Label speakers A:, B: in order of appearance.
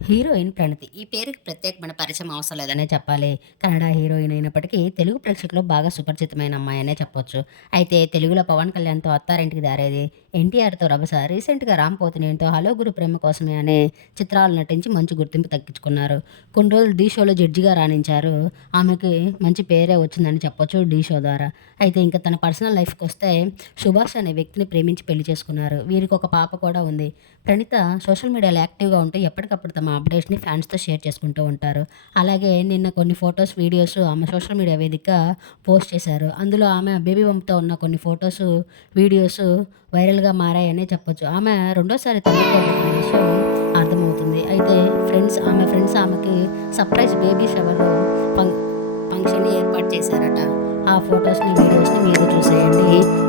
A: Heroine ప్రణతి. ఈ పేరుకి ప్రత్యేకమైన పరిచయం అవసరం లేదనే చెప్పాలి. కన్నడ హీరోయిన్ అయినప్పటికీ తెలుగు ప్రేక్షకులు బాగా సుపరిచితమైన అమ్మాయి అనే చెప్పొచ్చు. అయితే తెలుగులో పవన్ కళ్యాణ్‌తో 'అత్తారింటికి దారేది', ఎన్టీఆర్‌తో 'రభస', రీసెంట్‌గా రామ్ పోతినేనితో 'హలో గురు ప్రేమ కోసమే' అనే చిత్రాలు నటించి మంచి గుర్తింపు దక్కించుకున్నారు. కొన్ని రోజులు 'ఢీ' షోలో జడ్జిగా రాణించారు. ఆమెకి మంచి పేరే వచ్చిందని చెప్పొచ్చు 'ఢీ' షో ద్వారా. అయితే ఇంకా తన పర్సనల్ లైఫ్కి వస్తే సుభాష్ అనే వ్యక్తిని ప్రేమించి పెళ్ళి చేసుకున్నారు. వీరికొక పాప కూడా ఉంది. ప్రణీత సోషల్ మీడియాలో యాక్టివ్‌గా ఉంటూ ఎప్పటికప్పుడు తమ అప్డేట్స్‌ని ఫ్యాన్స్‌తో షేర్ చేసుకుంటూ ఉంటారు. అలాగే నిన్న కొన్ని ఫొటోస్ వీడియోస్ ఆమె సోషల్ మీడియా వేదిక పోస్ట్ చేశారు. అందులో ఆమె బేబీ బంప్‌తో ఉన్న కొన్ని ఫొటోస్ వీడియోస్ వైరల్‌గా మారాయనే చెప్పొచ్చు. ఆమె రెండోసారి తల్లిపోతున్న విషయం అర్థమవుతుంది. అయితే ఫ్రెండ్స్ ఆమె ఫ్రెండ్స్ ఆమెకి సర్ప్రైజ్ బేబీ షవర్ ఫం ఫంక్షన్ ఏర్పాటు చేశారట. ఆ ఫొటోస్ని వీడియోస్‌ని మీరు చూసేయండి.